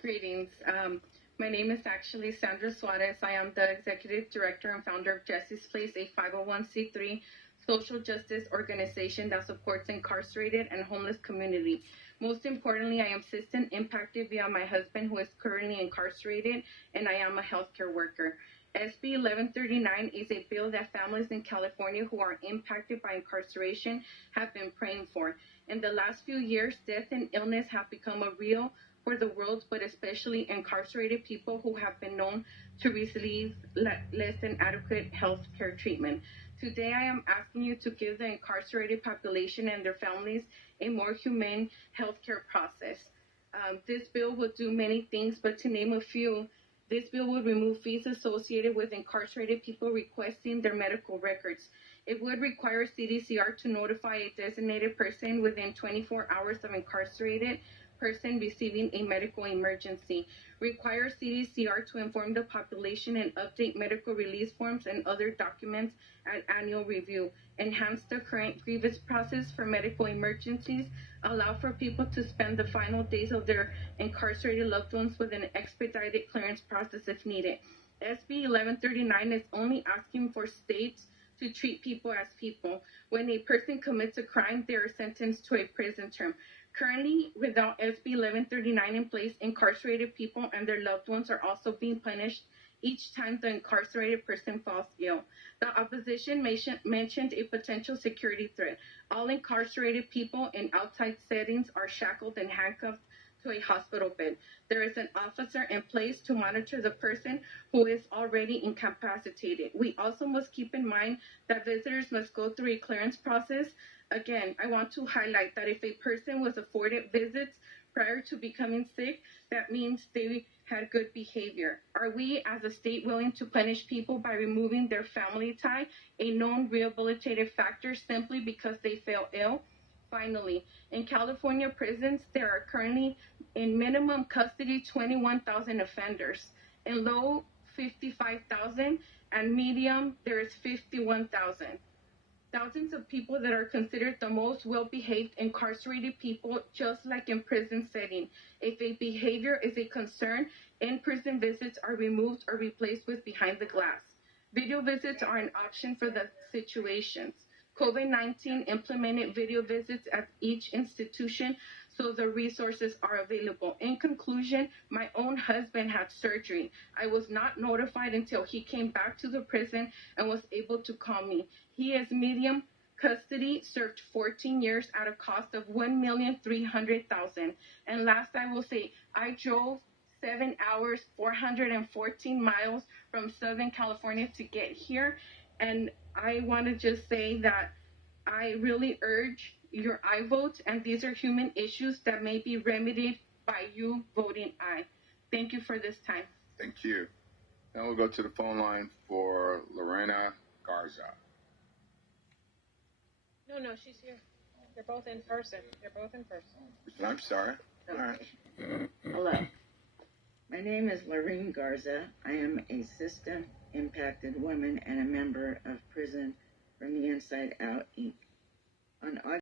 Greetings. My name is actually Sandra Suarez. I am the executive director and founder of Jesse's Place, a 501c3 social justice organization that supports incarcerated and homeless community. Most importantly, I am assistant impacted via my husband, who is currently incarcerated, and I am a healthcare worker. SB 1139 is a bill that families in California who are impacted by incarceration have been praying for. In the last few years, death and illness have become a real for the world, but especially incarcerated people who have been known to receive less than adequate health care treatment. Today, I am asking you to give the incarcerated population and their families a more humane health care process. This bill would do many things, but to name a few, this bill would remove fees associated with incarcerated people requesting their medical records. It would require CDCR to notify a designated person within 24 hours of incarcerated person receiving a medical emergency. Require CDCR to inform the population and update medical release forms and other documents at annual review. Enhance the current grievance process for medical emergencies. Allow for people to spend the final days of their incarcerated loved ones with an expedited clearance process if needed. SB 1139 is only asking for states to treat people as people. When a person commits a crime, they are sentenced to a prison term. Currently, without SB 1139 in place, incarcerated people and their loved ones are also being punished each time the incarcerated person falls ill. The opposition mentioned a potential security threat. All incarcerated people in outside settings are shackled and handcuffed to a hospital bed. There is an officer in place to monitor the person who is already incapacitated. We also must keep in mind that visitors must go through a clearance process. Again, I want to highlight that if a person was afforded visits prior to becoming sick, that means they had good behavior. Are we as a state willing to punish people by removing their family tie, a known rehabilitative factor, simply because they fell ill? Finally, in California prisons, there are currently in minimum custody 21,000 offenders. In low, 55,000, and medium, there is 51,000. Thousands of people that are considered the most well-behaved incarcerated people, just like in prison setting. If a behavior is a concern, in-prison visits are removed or replaced with behind the glass. Video visits are an option for the situations. COVID-19 implemented video visits at each institution, so the resources are available. In conclusion, my own husband had surgery. I was not notified until he came back to the prison and was able to call me. He is medium custody, served 14 years at a cost of $1,300,000. And last, I will say, I drove 7 hours, 414 miles from Southern California to get here. And I want to just say that I really urge your I vote, and these are human issues that may be remedied by you voting aye. Thank you for this time. Thank you. Now we'll go to the phone line for Lorena Garza. No, she's here. They're both in person. I'm sorry. All right. Hello. My name is Lorene Garza. I am a system impacted woman and a member of Prison from the Inside Out, Inc. On August